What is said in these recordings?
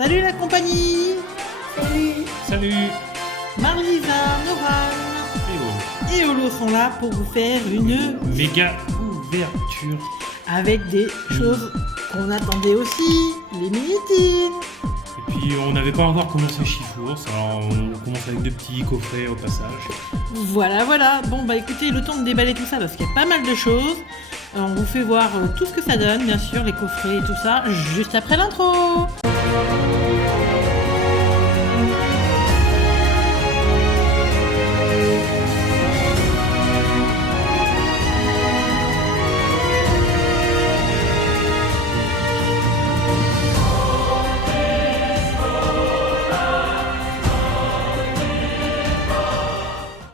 Salut la compagnie! Salut. Salut. Marlisa, Noran et Olo sont là pour vous faire une Méga ouverture. avec des choses qu'on attendait aussi, les mini-teens. Et puis on n'avait pas encore commencé Chifours, alors on commence avec deux petits coffrets au passage. Voilà. Bon bah écoutez, le temps de déballer tout ça parce qu'il y a pas mal de choses. On vous fait voir tout ce que ça donne, bien sûr, les coffrets et tout ça, juste après l'intro.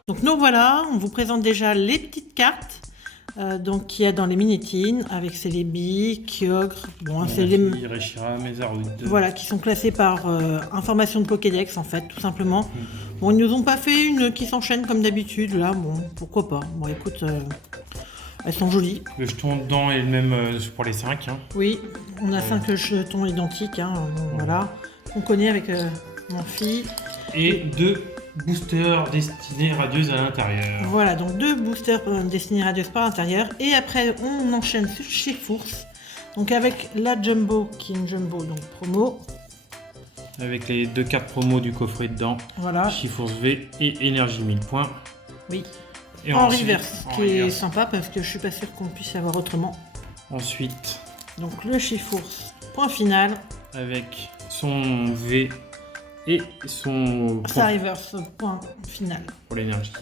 Donc nous voilà, on vous présente déjà les petites cartes donc qu'il y a dans les mini-teens avec Celebi, Kyogre, bon, c'est les Reshiram, Mézarud. voilà qui sont classés par information de Pokédex en fait, tout simplement. Bon, ils nous ont pas fait une qui s'enchaîne comme d'habitude là, bon pourquoi pas. Bon écoute, elles sont jolies. Le jeton dedans est le même pour les 5. Hein. Oui, on a 5 jetons identiques, hein, voilà, qu'on connaît avec mon fille. Et deux boosters destinés radieuses à l'intérieur. Voilà, donc 2 boosters destinés radieuses par l'intérieur. Et après, on enchaîne sur Chifours. Donc avec la Jumbo, qui est une Jumbo, donc promo. Avec les deux cartes promo du coffret dedans. Voilà, Chifours V et énergie 1000 points. oui. Et En ensuite- reverse, en qui est reverse. sympa parce que je suis pas sûre qu'on puisse y avoir autrement. Ensuite, Donc le Chifours, point final. avec son V et son Ça reverse, point final. pour l'énergie.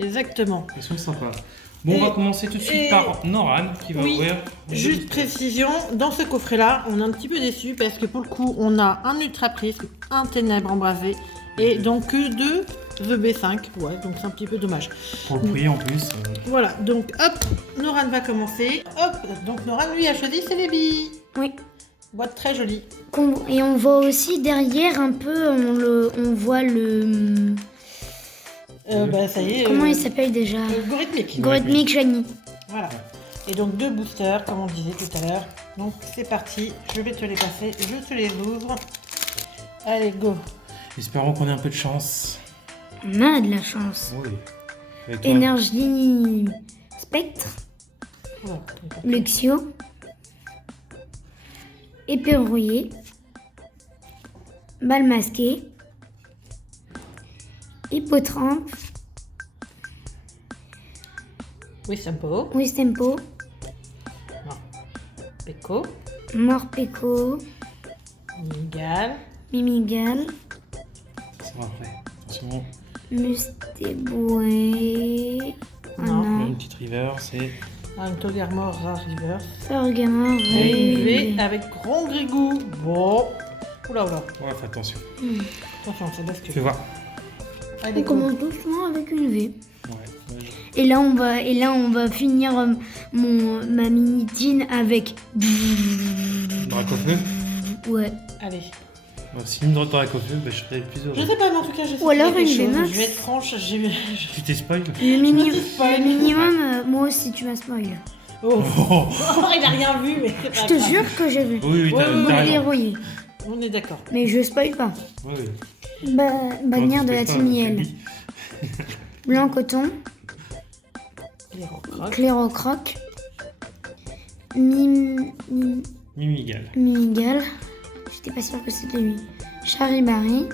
Exactement. Ils sont sympas. Bon, Et- on va commencer tout de suite et- par Noran qui va Oui, ouvrir. les deux juste boosters. précision, dans ce coffret-là, on est un petit peu déçu parce que pour le coup, on a un Ultra Prisme, un Ténèbres embrasé et donc que 2 The B5. Ouais, donc c'est un petit peu dommage. Pour le prix en plus. Voilà, donc hop, Noran va commencer. Hop, donc Noran lui a choisi Celebi. Oui. Boîte très jolie. Et on voit aussi derrière un peu, on voit le... Bah ça y est. Comment il s'appelle déjà Algorithmique. Gorithmic Shiny. Voilà. Et donc 2 boosters, comme on disait tout à l'heure. Donc c'est parti, je vais te les passer, je te les ouvre. Allez, go. Espérons qu'on ait un peu de chance. On a de la chance. Oui. Avec toi. Énergie Spectre, Voilà. Luxio, Épée rouillée, Balle masquée, Hippotrampe, Oui, Sampo. Wistempo, Peko. Morpeko, Minigal. Mimigal, Ça va après. Attention. Mustéboué, Non. Une petite river, c'est. Un Togarmor Rare River. Fergamore, Et une V avec grand grigou. Bon. Oula. Ouais, fais attention. Attention, ça bascule. Fais voir. Allez, On go. commence doucement avec une V. Ouais. Et là on va finir ma mini-tine avec... Dracofeu. Ouais. Allez. Bon, si une Dracofeu, bah, je serais le plus Je heureux. sais pas, mais en tout cas, j'essaie Ou alors de faire quelque une chose. Vmax. Je vais être franche, Tu t'es spoil Le minimum, moi aussi tu m'as spoil. Oh. Oh. Il a rien vu, mais c'est Je pas te grave. jure que j'ai vu. Oui, Ouais, t'as ouais, t'as Il est raison. rouillé. On est d'accord. Mais je spoil pas. Oui, oui. Bannière de la Quand tu fais team pas, Yel. Kelly. Blanc coton, Les recroques. Clérocroc, Mimigal. Mimigal. J'étais pas sûre que c'était lui. Charibari.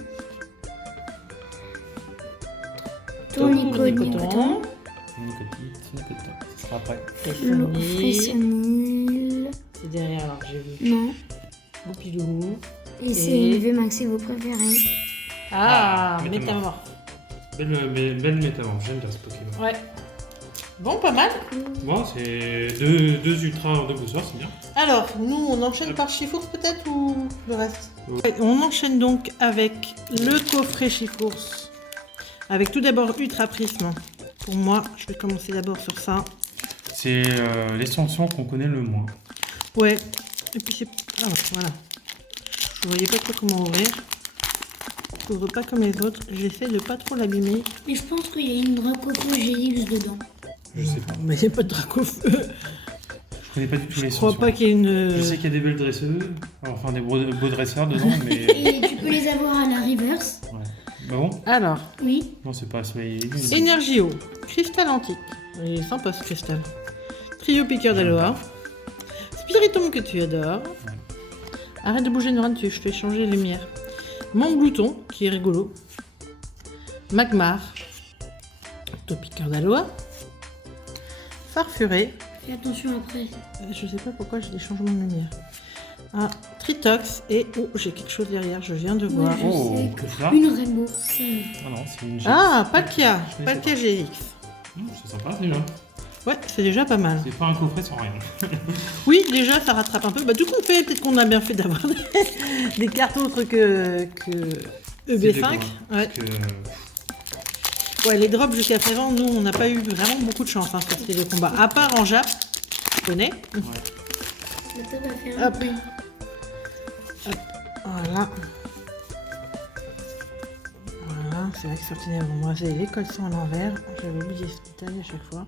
Tournicoton. Tournicoton. Nicotin. Ce sera après. Frissonnier. Frissonil. C'est derrière, alors j'ai vu. Non. Goupilou. Et c'est Et- une VMAX, c'est vos préférés. Ah, Métamorphe. métamorphe. Belle métamorphe, j'aime bien ce Pokémon. Ouais. Bon, pas mal. Bon, c'est deux ultra de boosters, c'est bien. Alors, nous, on enchaîne par Chifours peut-être ou le reste Oui. Ouais, on enchaîne donc avec le coffret Chifours. Avec tout d'abord Ultra Prisme. Pour moi, je vais commencer d'abord sur ça. C'est l'extension qu'on connaît le moins. Ouais. Et puis c'est... Ah, voilà. Je voyais pas trop comment ouvrir. Je ouvre pas comme les autres. J'essaie de pas trop l'abîmer. Mais je pense qu'il y a une Dracofeu GX dedans. Je sais pas. Mais il n'y a pas de Dracofeu. Je connais pas du tout les Je crois sons. pas qu'il y ait une... Je sais qu'il y a des belles dresseuses, enfin des beaux dresseurs dedans, mais. Et tu peux les avoir à la reverse. Ouais. Bah bon? Alors, Oui. Non, c'est pas Soleil et Lune. Énergie eau, cristal antique. Il est sympa ce cristal. Trio piqueur d'aloe. Spiritombe que tu adores. Arrête de bouger Noran, je fais changer les lumières. Mon glouton, qui est rigolo. Magmar. Piqueur d'aloe. Farfuré. Fais attention après. Je sais pas pourquoi j'ai des changements de lumière. Ah, Tritox et... Oh, j'ai quelque chose derrière, je viens de voir. Je Oh, sais. que ça? Une rainbow. Ah non, c'est une GX. Ah, Palkia. Je connaissais Palkia GX. C'est sympa déjà. Ouais, c'est déjà pas mal. C'est pas un coffret sans rien. Oui, déjà, ça rattrape un peu. Bah, du coup, peut-être qu'on a bien fait d'avoir des cartes autres que EB5. Ouais. Ouais, les drops jusqu'à présent, nous, on n'a pas eu vraiment beaucoup de chance sur ces deux combats. À part en Jap, tu connais. Ça va faire un Hop. peu. Voilà. Voilà, c'est vrai que sur Ténèbres Embrasées, les cols sont à l'envers. J'avais oublié ce détail à chaque fois.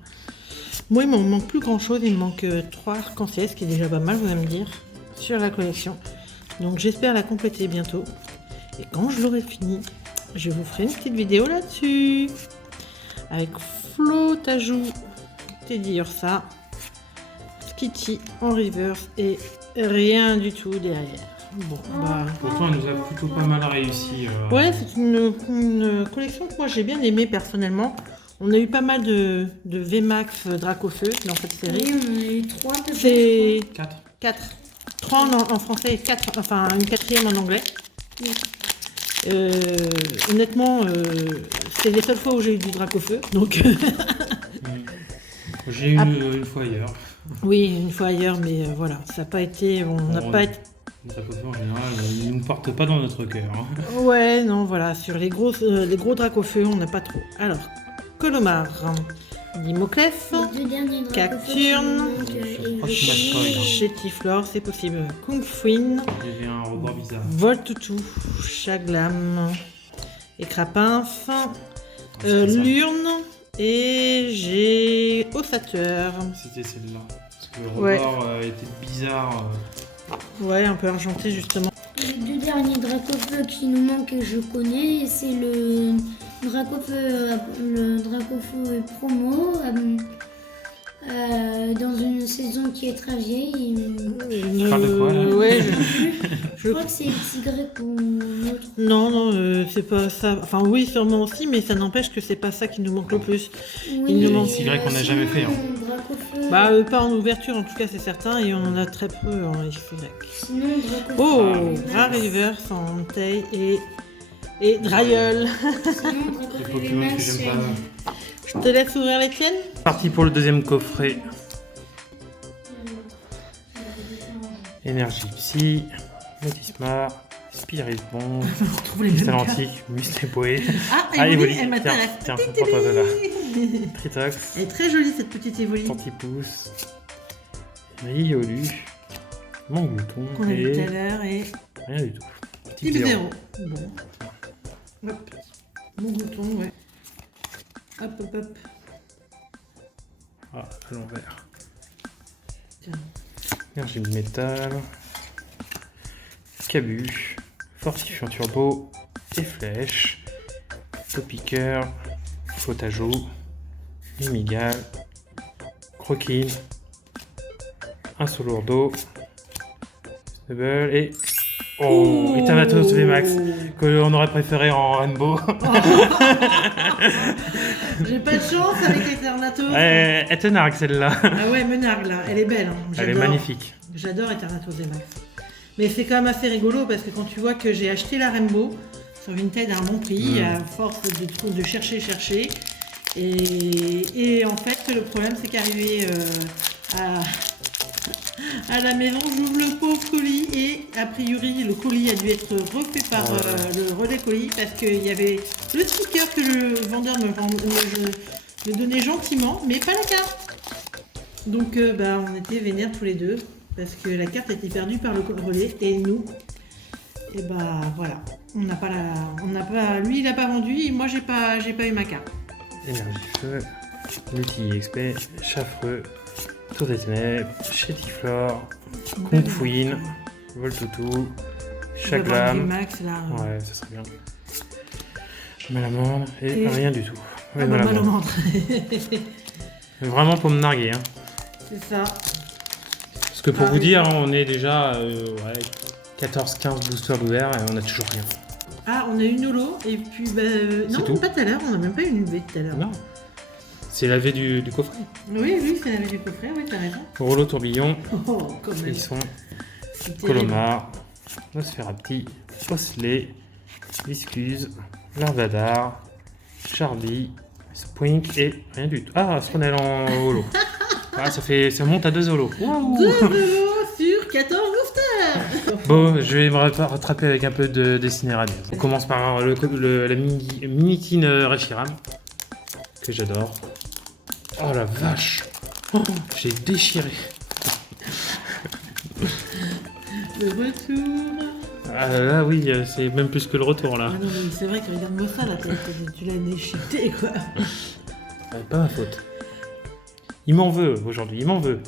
Moi, il me manque plus grand chose. Il me manque 3 arcs-en-ciel, ce qui est déjà pas mal, vous allez me dire, sur la collection. Donc, j'espère la compléter bientôt. Et quand je l'aurai fini, je vous ferai une petite vidéo là-dessus. Avec Flo, Tajou, Teddy Ursa, Skitty en reverse et rien du tout derrière. Bon, bah... Pourtant, elle nous a plutôt pas mal réussi. Ouais, c'est une collection que moi j'ai bien aimée personnellement. On a eu pas mal de VMAX Dracofeu dans cette série. Oui, on a eu 3 de C'est 4. 4. 3 en français et 4, enfin une quatrième en anglais. Oui. Honnêtement, c'est les seules fois où j'ai eu du Dracofeu. Donc, J'ai eu une fois ailleurs. oui, une fois ailleurs, mais voilà, ça n'a pas été. On n'a pas été. Les Dracofeu en général, ils ne nous portent pas dans notre cœur. Hein. Ouais, non, voilà, sur les gros Dracofeu, on n'a pas trop. Alors, Colomar, Dimoclef, Les 2 derniers Cacturne, Spoil. Chétiflore, c'est possible, Kung Fuin, J'ai vu un rebord bizarre. Voltoutou, Chaglam, Écrapince, C'est ça. Lurne, et j'ai Ossateur. C'était celle-là. Parce que le Ouais. rebord était bizarre. Ouais, un peu argenté justement. Les 2 derniers Dracofeu qui nous manquent que je connais, c'est le Dracofeu promo dans une saison qui est très vieille. Parle de quoi, là Ouais, Je crois que c'est XY ou autre. non, c'est pas ça. Enfin, oui, sûrement aussi, mais ça n'empêche que c'est pas ça qui nous manque le plus. Oui, Il nous manque XY qu'on n'a jamais fait, hein. Dracofeu. Bah, pas en ouverture en tout cas, c'est certain, et on en a très peu en XY. Sinon, Dracofeu. Oh, Rare Reverse en taille et Drayeul. Sinon, Les Dracofeu Pokémon que VMAX, j'aime pas. Je te laisse ouvrir les tiennes. Parti pour le deuxième coffret. Énergie Psy, Motisma, Spirit Bomb, Retrouve les Cristal Antique, Mustepoé. Ah, Evoli, Evoli, elle m'intéresse. tiens, prends-toi celle-là. Tritox, Elle est très jolie cette petite Evoli Tantipousse, Riolu, Mon Glouton qu'on a vu tout à et l'heure et rien du tout. Petit type zéro. 0. Bon. Hop. Mon bouton, ouais. Hop, hop, hop. Ah, à l'envers. Tiens. Énergie de métal, Cabu, Fortifiant Turbo et Flèche, Topiqueur, Fautageau, Mimigal, Croquine, un Solourdo, Snubble et. Oh, Eternatus VMAX, qu'on aurait préféré en Rainbow. J'ai pas de chance avec Eternatus. Elle te nargue celle-là. Ah ouais, Menargue là, elle est belle. Hein. Elle est J'adore. magnifique. J'adore Eternatus VMAX. Mais c'est quand même assez rigolo parce que quand tu vois que j'ai acheté la Rainbow sur Vinted à un bon prix, à force de chercher. Et en fait, le problème c'est qu'arrivé à la maison, j'ouvre le pauvre colis et a priori le colis a dû être refait par le relais colis parce qu'il y avait le sticker que le vendeur me donnait gentiment, mais pas la carte. Donc on était vénères tous les deux parce que la carte était perdue par le relais et nous, et voilà, lui il a pas vendu et moi j'ai pas eu ma carte. Énergie Feu, Multi XP, Chaffreux, Tour des Ténèbres, Chétiflore, Conqueen, Voltoutou, Chaglam. Max là. Ouais, ça serait bien. Malamande et Et- rien du tout. Ouais, Ah bah, mal au Malamande. ventre. Vraiment pour me narguer. Hein. C'est ça. Parce que pour Ah, vous oui. dire, on est déjà 14-15 boosters ouverts et on a toujours rien. Ah, on a une holo et puis bah, non, C'est tout. pas tout à l'heure, on a même pas une UV tout à l'heure. Non. C'est la V du coffret. Oui, c'est la vie du coffret, oui, t'as raison. Rouleau tourbillon, Oh, quand même. Frisson, C'est terrible. Colomar, Nosferati, Osselet, Viscuse, Larvadar, Charby, Spoink et rien du tout. Ah, Stronel en holo. Ah, ça monte à 2 holos. Wouh. 2 holos sur 14 boosters. Bon, je vais me rattraper avec un peu de dessiné radieux. On commence par la mini-kin Reshiram, que j'adore. Oh la vache. Oh, j'ai déchiré. Le retour. Ah là oui, c'est même plus que le retour là. Ah non, mais c'est vrai que regarde-moi ça, la tête, tu l'as déchiqueté quoi. Ouais, pas ma faute. Il m'en veut aujourd'hui, il m'en veut.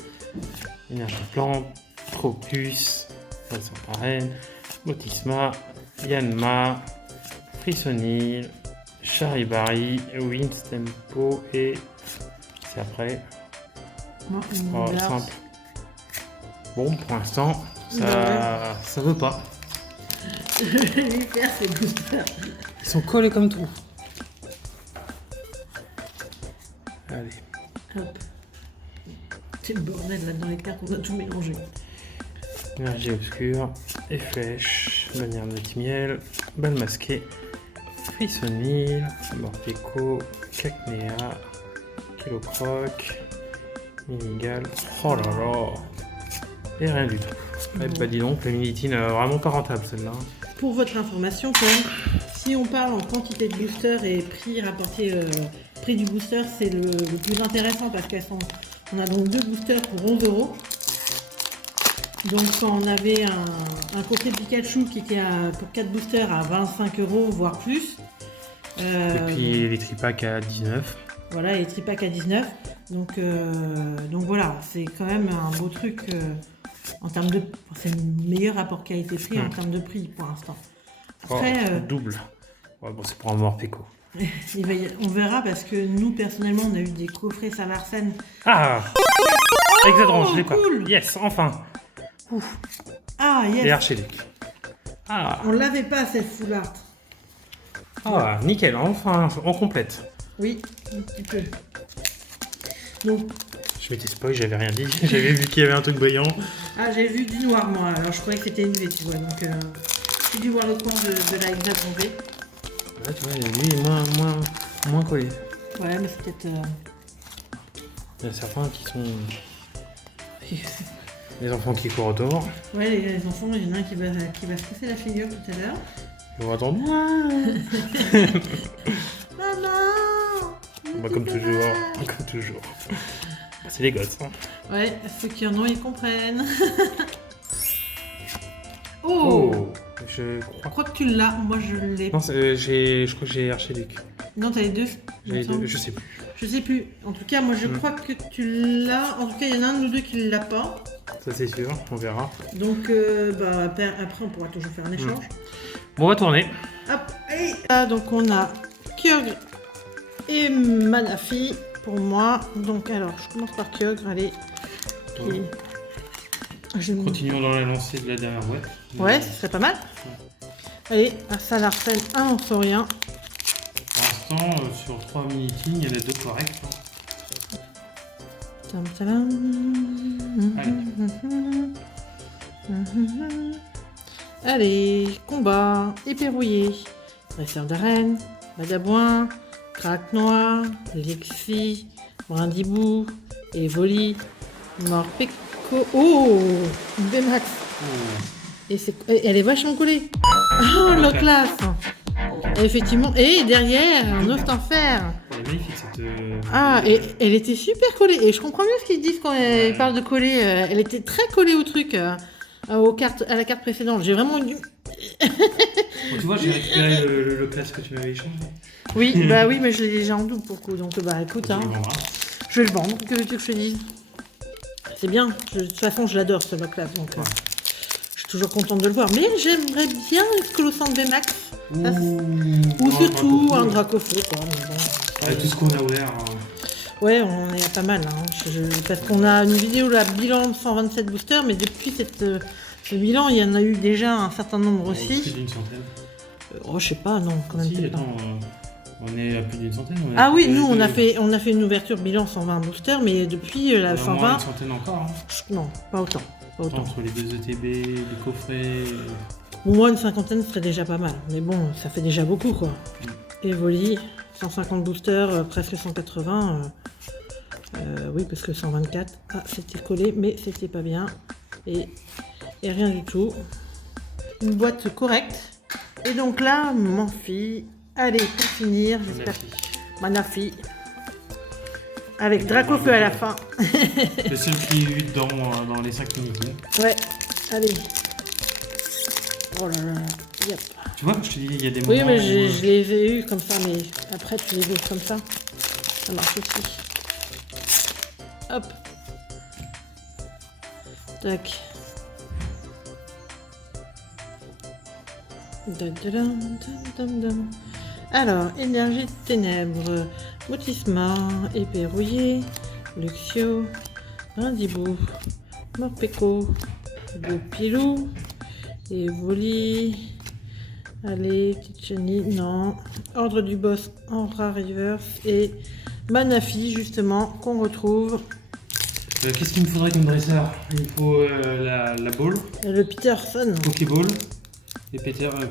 Énergie plante, Tropus, Vincent Parraine, Motisma, Yanma, Frissonil, Charibari, Winstempo et. C'est après. Moi, une Oh, garce. simple. Bon, pour l'instant, Bah ça veut pas. Je vais lui faire ses boosters. Ils sont collés comme tout. Allez. Hop. C'est le bordel là dans les cartes, on a tout mélangé. Énergie obscure, et flèche, bannière de Timiel, balle masquée, Frissonil, Morteco, Cacnea, Kilocroc, Minigal, oh là là, et rien du tout. Ouais, bah dis donc, le Minitin vraiment pas rentable celle-là. Pour votre information, quand même, si on parle en quantité de boosters et prix rapporté, prix du booster, c'est le plus intéressant parce on a donc 2 boosters pour 11 €. Donc quand on avait un coffret de Pikachu qui était pour 4 boosters à 25 €, voire plus. Et puis les tripacks à 19. Voilà, les tripacks à 19. Donc voilà, c'est quand même un beau truc en termes de. C'est le meilleur rapport qualité-prix en termes de prix pour l'instant. Après, Oh, double. Ouais, bon, c'est pour un Morteco. on verra parce que nous personnellement on a eu des coffrets Saint-Larsen. Ah, exactement, je l'ai pas. cool. Yes, enfin. Ah Et yes, Archelic. Ah, on l'avait pas cette full art. ah, nickel, enfin, on complète. Oui, un petit peu. Donc, Je m'étais spoil, j'avais rien dit. J'avais vu qu'il y avait un truc brillant. j'ai vu du noir moi, alors je croyais que c'était une V, tu vois. Donc, j'ai dû voir le coin de la hexagone V. Là, tu vois, lui, il est moins collé. Ouais, mais c'est peut-être. Il y a certains qui sont. Les enfants qui courent autour. Ouais, les enfants, il y en a un qui va se casser la figure tout à l'heure. Ils vont attendre. Maman Bah, comme toujours. Comme toujours. C'est les gosses. Hein. Ouais, ceux qui en ont, ils comprennent. Oh, je Je crois. crois que tu l'as, moi je l'ai. Non, je crois que j'ai Archelic. Non, t'as les deux. il me J'ai semble. deux, je sais plus. Je sais plus. En tout cas, moi je crois que tu l'as. En tout cas, il y en a un de nous deux qui l'a pas. Ça, c'est sûr, on verra. Donc, après, on pourra toujours faire un échange. Bon, on va tourner. Hop, allez. Ah, donc on a Kyogre et Manafi pour moi. Donc, alors, je commence par Kyogre. Allez. Qui- Je... Continuons dans la lancée de la dernière boîte. Ouais, ce serait pas mal. Allez, à Saint-Larsen, un en saurien. Pour l'instant, sur 3 mini-teams, il y en a 2 corrects. Tam, tadam. Allez, combat, épée rouillée, dresseur d'arène, Badabouin, Craque Noir, Lexi, Brindibou, Evoli, Morpeko. Oh, une Bémax. Et elle est vachement collée. Oh, la classe. Et effectivement, et derrière, un Ostenfer. Elle est magnifique cette. Ah, et elle était super collée. Et je comprends mieux ce qu'ils disent quand ils parlent de coller. Elle était très collée au truc, à la carte précédente. J'ai vraiment eu... Bon, tu vois, j'ai récupéré le classe que tu m'avais échangé. Oui, bah oui, mais je l'ai déjà en double pour le coup. Donc, bah écoute, hein, Je le vendrai. je vais le vendre. Que veux-tu que je te dise? c'est bien. De toute façon, je l'adore ce lock là, donc je suis toujours contente de le voir. Mais j'aimerais bien le Colossant VMAX. Ou surtout un Dracofeu, quoi. Mais bon, avec tout ce qu'on a ouvert. Ouais, on est à pas mal. Hein. Parce qu'on a une vidéo là, bilan 127 boosters, mais depuis ce bilan, il y en a eu déjà un certain nombre aussi. Plus d'une centaine. Oh, je sais pas, non, quand même. Si, attends, on est à plus d'une centaine. Ah oui, nous, on a fait une ouverture bilan 120 boosters, mais depuis la 120... Une centaine encore. Hein. Non, pas autant. Pas autant. Entre les 2 ETB, les coffrets... Au moins une cinquantaine serait déjà pas mal. Mais bon, ça fait déjà beaucoup, quoi. Evoli, 150 boosters, presque 180. Oui, parce que 124, c'était collé, mais c'était pas bien. Et rien du tout. Une boîte correcte. Et donc là, mon fille, allez, pour finir, j'espère. Manafi. Avec Dracofeu à la fin. C'est celle qui est eu dans les 5 minutes. Ouais, allez. Oh là là, yep. Tu vois, je te dis, il y a des moments. Oui, mais je les ai eu comme ça, mais après, tu les ouvres comme ça. Ça marche aussi. Hop. Tac. Alors, énergie de ténèbres, Motisma, épée rouillée, Luxio, Rindibou, Morpeko, Gopilou, Evoli, allez, Kitcheni, non, Ordre du Boss, Enra Reverse et Manafi, justement, qu'on retrouve. Qu'est-ce qu'il me faudrait comme dresseur? Il me faut la ball, Le Peterson. Pokéball. Et Peterson, ouais.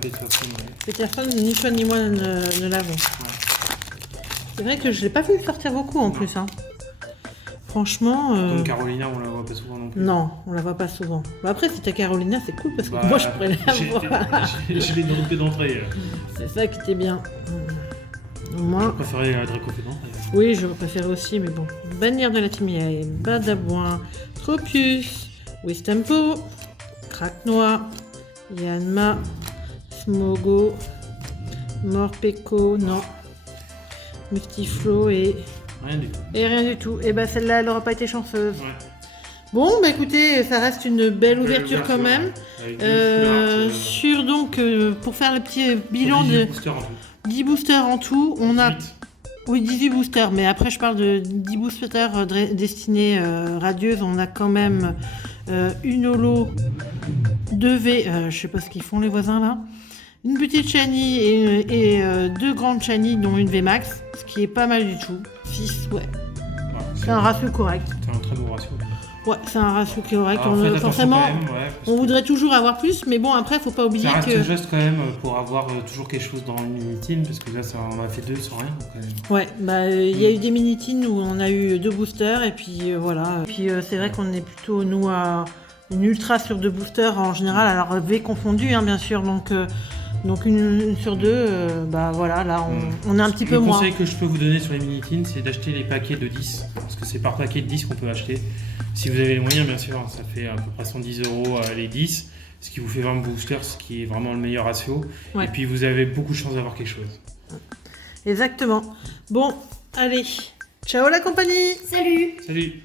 Peterson, ni toi ni moi ne l'avons. Ouais. C'est vrai que je l'ai pas vu sortir beaucoup en plus. Hein. Franchement. Comme Carolina, on la voit pas souvent non plus. Non, on la voit pas souvent. Bah après, si t'as Carolina, c'est cool parce que moi je pourrais l'avoir. Je l'ai droppé d'entrée. C'est ça qui était bien. Moi. Je préférais Dracofeu d'entrée. Oui, je préférais aussi, mais bon. Bannière de la Timiae, Badabouin, Tropius, Wistempo, Craquenois, Yanma, Smogo, Morpeko, non. Mustiflo et rien du tout. Et bah celle-là, elle n'aura pas été chanceuse. Ouais. Bon, bah écoutez, ça reste une belle ouverture quand même. Sur donc, pour faire le petit bilan de 10 boosters en tout, on a... 8. Oui, 18 boosters, mais après je parle de 10 boosters destinés radieuses. On a quand même une holo, 2 V, je sais pas ce qu'ils font les voisins là. Une petite Shiny et 2 grandes Shiny, dont une VMAX, ce qui est pas mal du tout. 6, ouais. C'est un ratio correct. C'est un très beau ratio. Ouais, c'est un ratio correct. Alors, forcément, quand même, ouais, on voudrait toujours avoir plus, mais bon, après, faut pas oublier ça reste que... juste quand même pour avoir toujours quelque chose dans une mini-team, parce que là, on en a fait 2 sans rien. Ouais, bah il y a eu des mini-teams où on a eu 2 boosters, et puis voilà. Puis c'est vrai qu'on est plutôt, nous, à une ultra sur 2 boosters en général, alors V confondu, hein, bien sûr, donc une sur 2, bah voilà, là, on est un petit peu moins. Le conseil que je peux vous donner sur les mini-teams, c'est d'acheter les paquets de 10, parce que c'est par paquet de 10 qu'on peut acheter. Si vous avez les moyens, bien sûr, ça fait à peu près 110 € les 10, ce qui vous fait 20 boosters, ce qui est vraiment le meilleur ratio. Ouais. Et puis vous avez beaucoup de chance d'avoir quelque chose. Exactement. Bon, allez, ciao la compagnie. Salut. Salut.